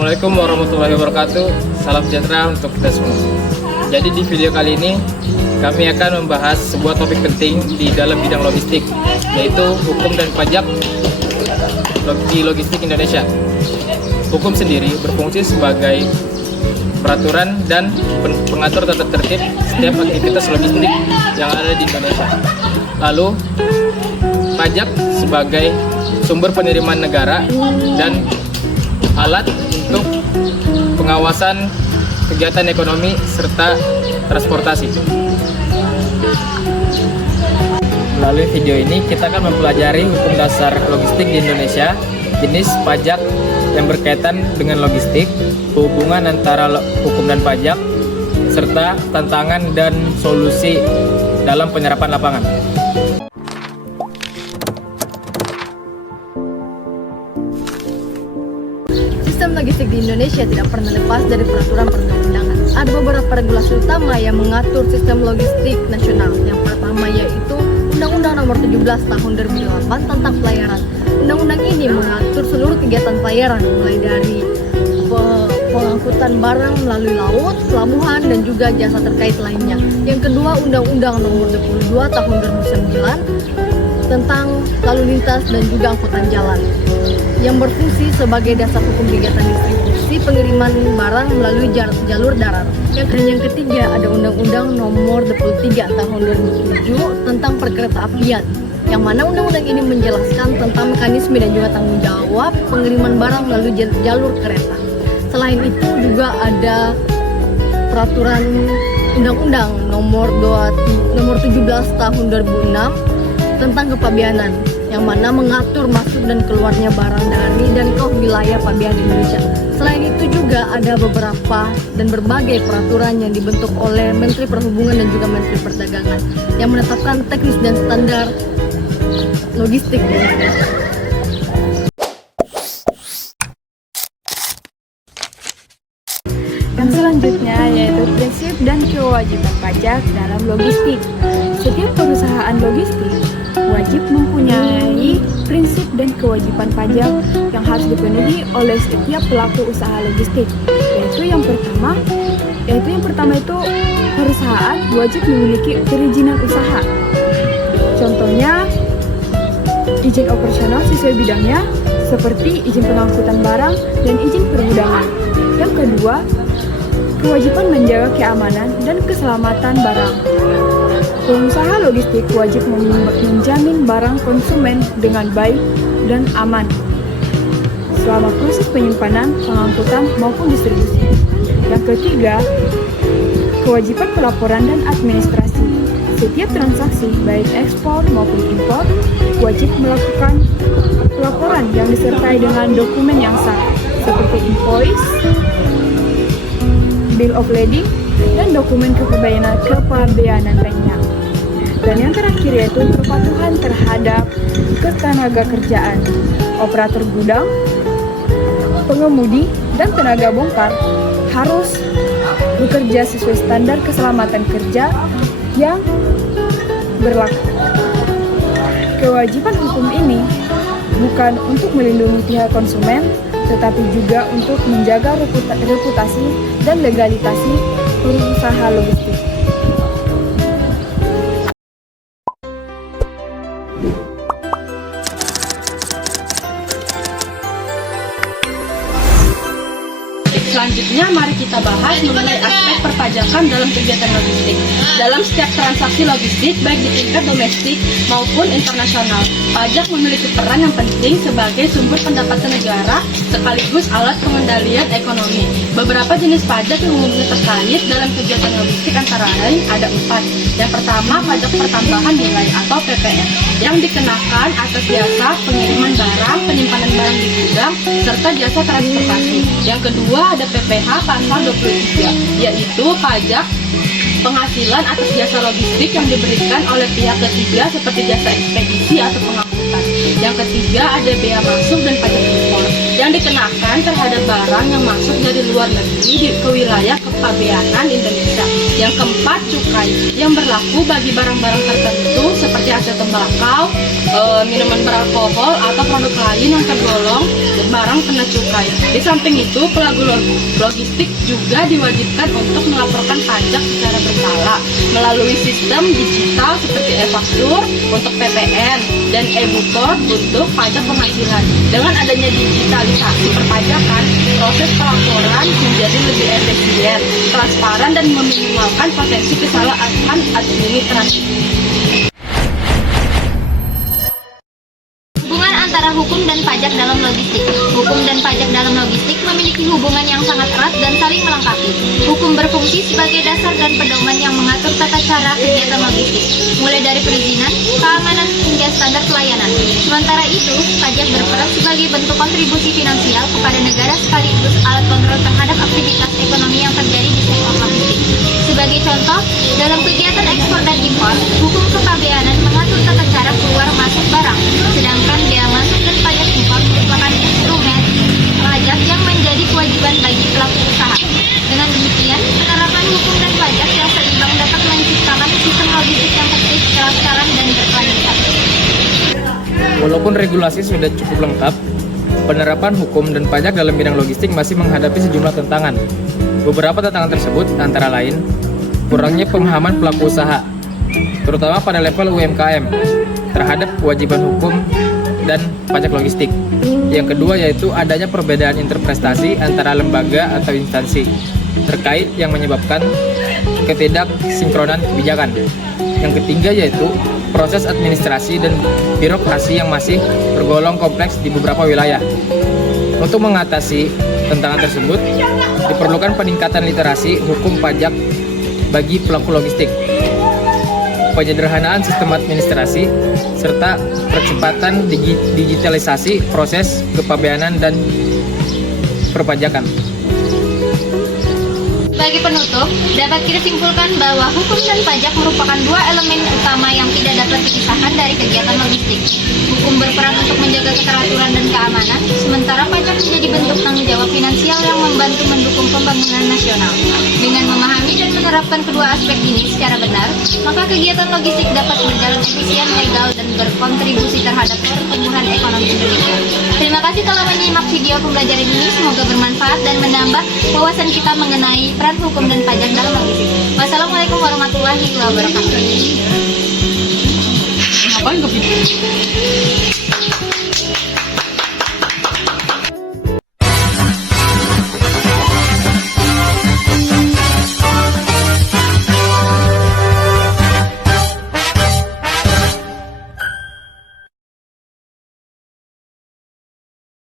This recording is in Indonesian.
Assalamualaikum warahmatullahi wabarakatuh. Salam sejahtera untuk kita semua. Jadi di video kali ini kami akan membahas sebuah topik penting di dalam bidang logistik, yaitu hukum dan pajak di logistik Indonesia. Hukum sendiri berfungsi sebagai peraturan dan pengatur tata tertib setiap aktivitas logistik yang ada di Indonesia. Lalu pajak sebagai sumber penerimaan negara dan alat untuk pengawasan kegiatan ekonomi serta transportasi. Melalui video ini kita akan mempelajari hukum dasar logistik di Indonesia, jenis pajak yang berkaitan dengan logistik, hubungan antara hukum dan pajak, serta tantangan dan solusi dalam penyerapan lapangan. Sistem logistik di Indonesia tidak pernah lepas dari peraturan perundang-undangan. Ada beberapa regulasi utama yang mengatur sistem logistik nasional. Yang pertama yaitu Undang-Undang Nomor 17 Tahun 2008 tentang pelayaran. Undang-undang ini mengatur seluruh kegiatan pelayaran, mulai dari pengangkutan barang melalui laut, pelabuhan, dan juga jasa terkait lainnya. Yang kedua, Undang-Undang Nomor 22 Tahun 2009 tentang lalu lintas dan juga angkutan jalan, yang berfungsi sebagai dasar hukum kegiatan distribusi pengiriman barang melalui jalur darat. Yang ketiga ada Undang-Undang Nomor 23 Tahun 2007 tentang perkeretaapian, yang mana undang-undang ini menjelaskan tentang mekanisme dan juga tanggung jawab pengiriman barang melalui jalur kereta. Selain itu juga ada peraturan Undang-Undang Nomor 17 Tahun 2006 tentang kepabeanan, yang mana mengatur masuk dan keluarnya barang dari dan ke wilayah pabean Indonesia. Selain itu juga ada beberapa dan berbagai peraturan yang dibentuk oleh Menteri Perhubungan dan juga Menteri Perdagangan yang menetapkan teknis dan standar logistik di Indonesia. Yang selanjutnya yaitu prinsip dan kewajiban pajak dalam logistik. Setiap perusahaan logistik wajib mempunyai prinsip dan kewajiban pajak yang harus dipenuhi oleh setiap pelaku usaha logistik. Yaitu yang pertama itu perusahaan wajib memiliki perizinan usaha. Contohnya izin operasional sesuai bidangnya seperti izin pengangkutan barang dan izin pergudangan. Yang kedua, kewajiban menjaga keamanan dan keselamatan barang. Pengusaha logistik wajib menjamin barang konsumen dengan baik dan aman selama proses penyimpanan, pengangkutan, maupun distribusi. Yang ketiga, kewajiban pelaporan dan administrasi. Setiap transaksi, baik ekspor maupun impor, wajib melakukan pelaporan yang disertai dengan dokumen yang sah, seperti invoice, bill of lading, dan dokumen kepabeanan lainnya. Dan yang terakhir yaitu kepatuhan terhadap ketenaga kerjaan. Operator gudang, pengemudi, dan tenaga bongkar harus bekerja sesuai standar keselamatan kerja yang berlaku. Kewajiban hukum ini bukan untuk melindungi pihak konsumen, tetapi juga untuk menjaga reputasi dan legalitasi perusahaan logistik. Selanjutnya, mari kita bahas mengenai aspek perpajakan dalam kegiatan logistik. Dalam setiap transaksi logistik, baik di tingkat domestik maupun internasional, pajak memiliki peran yang penting sebagai sumber pendapatan negara sekaligus alat pengendalian ekonomi. Beberapa jenis pajak yang umumnya terkait dalam kegiatan logistik antara lain ada 4. Yang pertama, pajak pertambahan nilai atau PPN yang dikenakan atas jasa pengiriman barang, penyimpanan barang di gudang, serta jasa transportasi. Yang kedua, ada PPH pasal 23, yaitu pajak penghasilan atas jasa logistik yang diberikan oleh pihak ketiga seperti jasa ekspedisi atau pengangkutan. Yang ketiga ada bea masuk dan pajak impor yang dikenakan terhadap barang yang masuk dari luar negeri ke wilayah kepabeanan Indonesia. Yang keempat, cukai yang berlaku bagi barang-barang tertentu seperti hasil tembakau, minuman beralkohol atau produk lain yang tergolong barang barang kena cukai. Di samping itu, pelaku logistik juga diwajibkan untuk melaporkan pajak secara berkala melalui sistem digital seperti e-faktur untuk PPN dan e-bukor untuk pajak penghasilan. Dengan adanya digitalisasi perpajakan, proses pelaporan menjadi lebih efisien, transparan, dan meminimalkan potensi kesalahan administrasi. Hubungan antara hukum dan pajak dalam logistik. Hukum dan pajak dalam logistik memiliki hubungan yang sangat erat dan saling melengkapi. Hukum berfungsi sebagai dasar dan pedoman yang mengatur tata cara kegiatan logistik, mulai dari perizinan, keamanan, hingga standar pelayanan. Sementara itu, pajak berperan sebagai bentuk kontribusi finansial kepada negara sekaligus alat kontrol terhadap aktivitas ekonomi yang terjadi di sektor logistik. Sebagai contoh, dalam kegiatan ekspor dan impor, hukum kepabeanan mengatur tata cara keluar masuk barang, sedangkan bea masuk dan pajak impor merupakan instrumen pajak yang menjadi kewajiban bagi pelaku usaha. Dengan demikian, penerapan hukum dan pajak yang seimbang dapat menciptakan sistem logistik yang tertib, transparan, dan berkelanjutan. Walaupun regulasi sudah cukup lengkap, penerapan hukum dan pajak dalam bidang logistik masih menghadapi sejumlah tantangan. Beberapa tantangan tersebut antara lain kurangnya pemahaman pelaku usaha, terutama pada level UMKM, terhadap kewajiban hukum dan pajak logistik. Yang kedua yaitu adanya perbedaan interpretasi antara lembaga atau instansi terkait yang menyebabkan ketidaksinkronan kebijakan. Yang ketiga yaitu proses administrasi dan birokrasi yang masih tergolong kompleks di beberapa wilayah. Untuk mengatasi tantangan tersebut, diperlukan peningkatan literasi hukum pajak bagi pelaku logistik, penyederhanaan sistem administrasi, serta percepatan digitalisasi proses kepabeanan dan perpajakan. Sebagai penutup, dapat kita simpulkan bahwa hukum dan pajak merupakan dua elemen utama yang tidak dapat dipisahkan dari kegiatan logistik. Hukum berperan untuk menjaga keteraturan dan keamanan, sementara pajak menjadi bentuk tanggung jawab finansial yang membantu mendukung pembangunan nasional. Dengan memahami dan menerapkan kedua aspek ini secara benar, maka kegiatan logistik dapat berjalan efisien, legal, dan berkontribusi terhadap pertumbuhan ekonomi Indonesia. Terima kasih telah menyimak video pembelajaran ini, semoga bermanfaat dan menambah wawasan kita mengenai peran hukum dan pajak dalam logistik. Wassalamualaikum warahmatullahi wabarakatuh. Ngapain gue